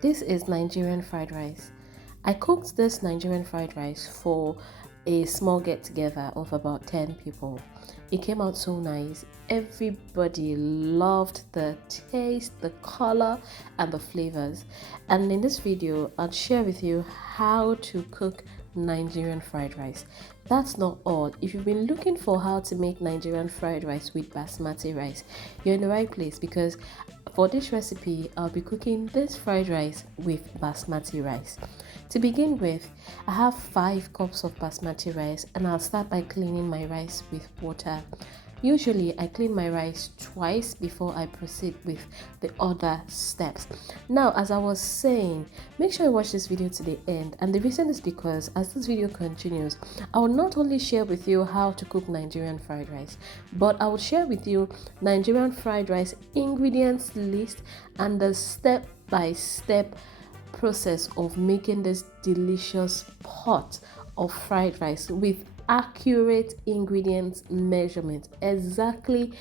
This is Nigerian fried rice. I cooked this Nigerian fried rice for a small get together of about 10 people. It came out so nice. Everybody loved the taste, the color, and the flavors. And in this video, I'll share with you how to cook Nigerian fried rice. That's not all. If you've been looking for how to make Nigerian fried rice with basmati rice, you're in the right place because for this recipe, I'll be cooking this fried rice with basmati rice. To begin with, I have 5 cups of basmati rice and I'll start by cleaning my rice with water. Usually, I clean my rice twice before I proceed with the other steps. Now, as I was saying, make sure you watch this video to the end. And the reason is because as this video continues, I will not only share with you how to cook Nigerian fried rice, but I will share with you Nigerian fried rice ingredients list and the step-by-step process of making this delicious pot of fried rice with accurate ingredients measurement, exactly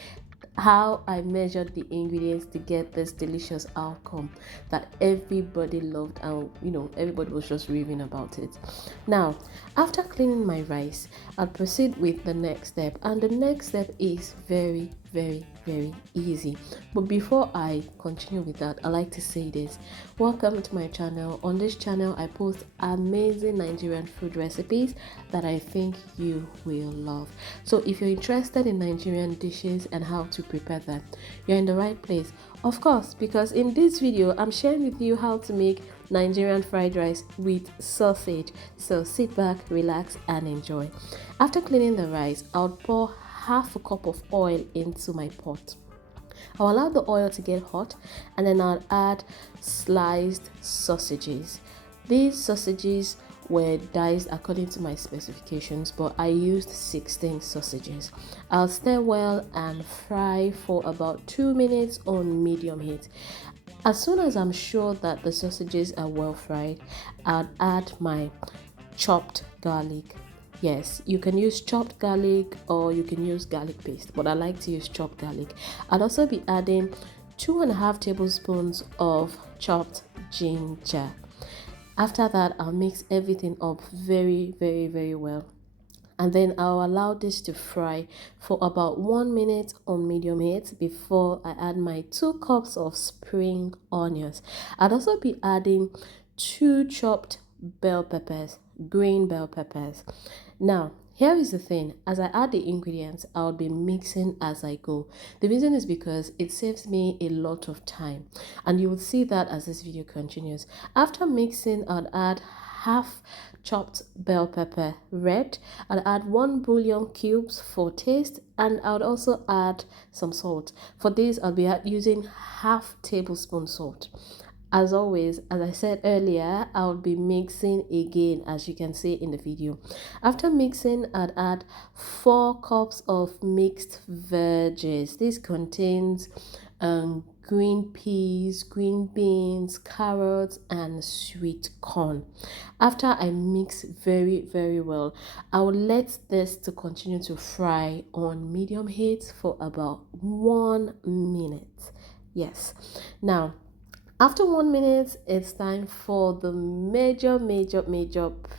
how I measured the ingredients to get this delicious outcome that everybody loved, and everybody was just raving about it. Now, after cleaning my rice, I'll proceed with the next step, and the next step is very easy. But before I continue with that, I like to say this: welcome to my channel. On this channel I post amazing Nigerian food recipes that I think you will love. So if you're interested in Nigerian dishes and how to prepare them, you're in the right place, of course, because in this video I'm sharing with you how to make Nigerian fried rice with sausage. So sit back, relax, and enjoy. After cleaning the rice, I'll pour half a cup of oil into my pot. I'll allow the oil to get hot and then I'll add sliced sausages. These sausages were diced according to my specifications, but I used 16 sausages. I'll stir well and fry for about 2 minutes on medium heat. As soon as I'm sure that the sausages are well fried, I'll add my chopped garlic. Yes, you can use chopped garlic or you can use garlic paste, but I like to use chopped garlic. I'll also be adding 2.5 tablespoons of chopped ginger. After that, I'll mix everything up very well. And then I'll allow this to fry for about 1 minute on medium heat before I add my 2 cups of spring onions. I'd also be adding 2 chopped bell peppers, green bell peppers. Now, here is the thing: as I add the ingredients, I'll be mixing as I go. The reason is because it saves me a lot of time, and you will see that as this video continues. After mixing, I'll add half chopped bell pepper red. I'll add 1 bullion cubes for taste, and I would also add some salt. For this, I'll be using half tablespoon salt. As always, as I said earlier, I'll be mixing again, as you can see in the video. After mixing, I'd add 4 cups of mixed veggies. This contains green peas, green beans, carrots, and sweet corn. After I mix very well, I will let this to continue to fry on medium heat for about 1 minute. Yes. Now, after 1 minute, it's time for the major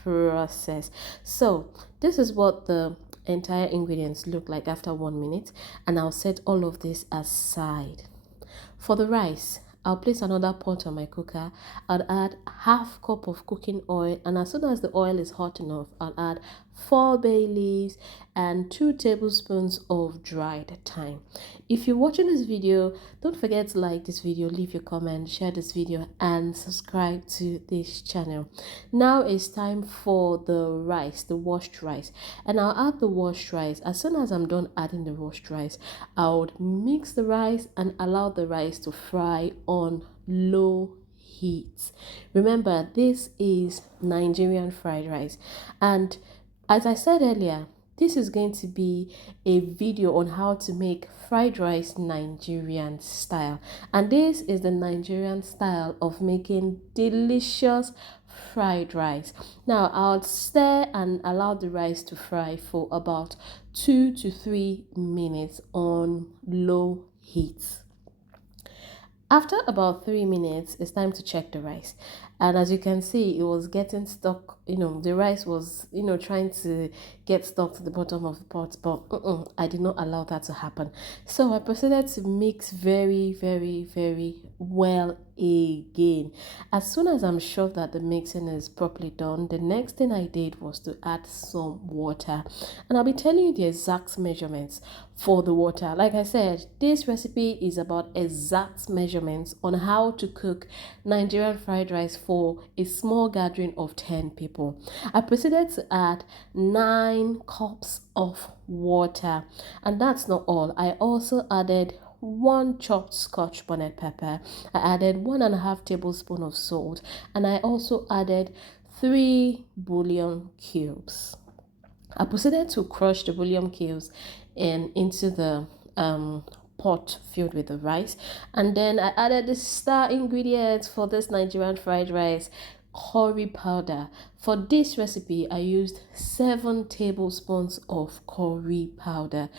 process. So this is what the entire ingredients look like after 1 minute, and I'll set all of this aside. For the rice, I'll place another pot on my cooker. I'll add half cup of cooking oil, and as soon as the oil is hot enough, I'll add 4 bay leaves and 2 tablespoons of dried thyme. If you're watching this video, don't forget to like this video, leave your comment, share this video, and subscribe to this channel. Now it's time for the rice, the washed rice, and I'll add the washed rice. As soon as I'm done adding the washed rice, I would mix the rice and allow the rice to fry on low heat. Remember, this is Nigerian fried rice, and as I said earlier, this is going to be a video on how to make fried rice Nigerian style, and this is the Nigerian style of making delicious fried rice. Now I'll stir and allow the rice to fry for about 2 to 3 minutes on low heat. After about 3 minutes, it's time to check the rice. And as you can see, it was getting stuck. The rice was, trying to get stuck to the bottom of the pot. But I did not allow that to happen. So I proceeded to mix very, very, very well again. As soon as I'm sure that the mixing is properly done, the next thing I did was to add some water. And I'll be telling you the exact measurements for the water. Like I said, this recipe is about exact measurements on how to cook Nigerian fried rice for a small gathering of 10 people. I proceeded to add 9 cups of water, and that's not all. I also added 1 chopped scotch bonnet pepper. I added 1.5 tablespoon of salt, and I also added 3 bullion cubes. I proceeded to crush the bullion cubes into the pot filled with the rice, and then I added the star ingredients for this Nigerian fried rice, curry powder. For this recipe, I used 7 tablespoons of curry powder.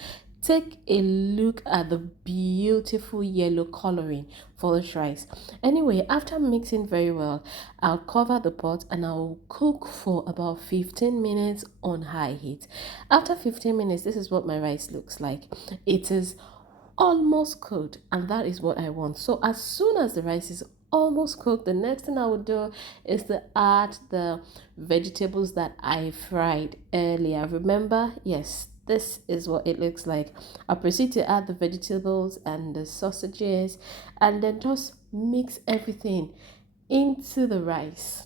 Take a look at the beautiful yellow coloring for this rice. Anyway, after mixing very well, I'll cover the pot and I'll cook for about 15 minutes on high heat. After 15 minutes, this is what my rice looks like. It is almost cooked, and that is what I want. So as soon as the rice is almost cooked, the next thing I would do is to add the vegetables that I fried earlier. Remember, yes, this is what it looks like. I proceed to add the vegetables and the sausages, and then just mix everything into the rice.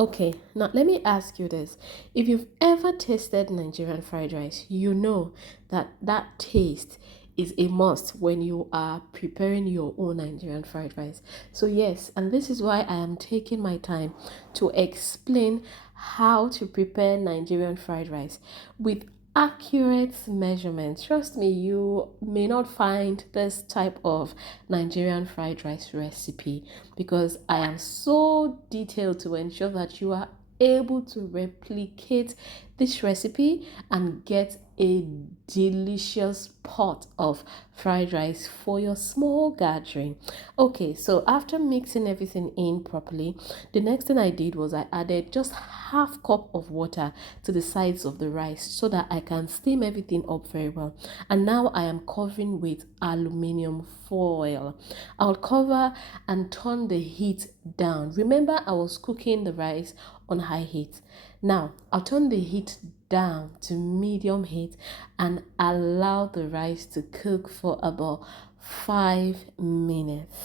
Okay, now let me ask you this. If you've ever tasted Nigerian fried rice, you know that taste is a must when you are preparing your own Nigerian fried rice. So yes, and this is why I am taking my time to explain how to prepare Nigerian fried rice with accurate measurements. Trust me, you may not find this type of Nigerian fried rice recipe because I am so detailed to ensure that you are able to replicate this recipe and get a delicious pot of fried rice for your small gathering. Okay, so after mixing everything in properly, the next thing I did was I added just half cup of water to the sides of the rice so that I can steam everything up very well. And now I am covering with aluminium foil. I'll cover and turn the heat down. Remember, I was cooking the rice on high heat. Now I'll turn the heat down to medium heat and allow the rice to cook for about 5 minutes.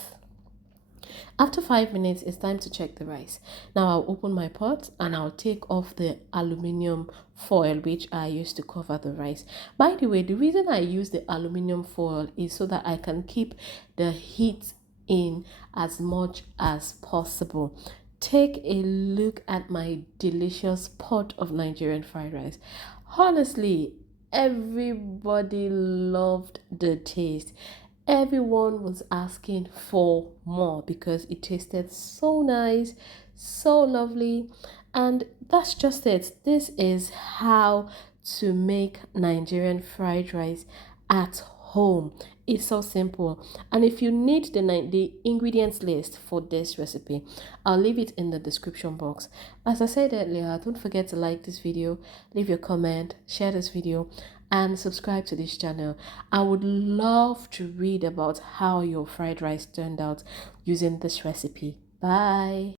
After 5 minutes, it's time to check the rice. Now I'll open my pot and I'll take off the aluminium foil which I used to cover the rice. By the way, the reason I use the aluminium foil is so that I can keep the heat in as much as possible. Take a look at my delicious pot of Nigerian fried rice. Honestly, everybody loved the taste. Everyone was asking for more because it tasted so nice, so lovely, and that's just it. This is how to make Nigerian fried rice at home. It's so simple. And if you need the ingredients list for this recipe, I'll leave it in the description box. As I said earlier, don't forget to like this video, leave your comment, share this video, and subscribe to this channel. I would love to read about how your fried rice turned out using this recipe. Bye.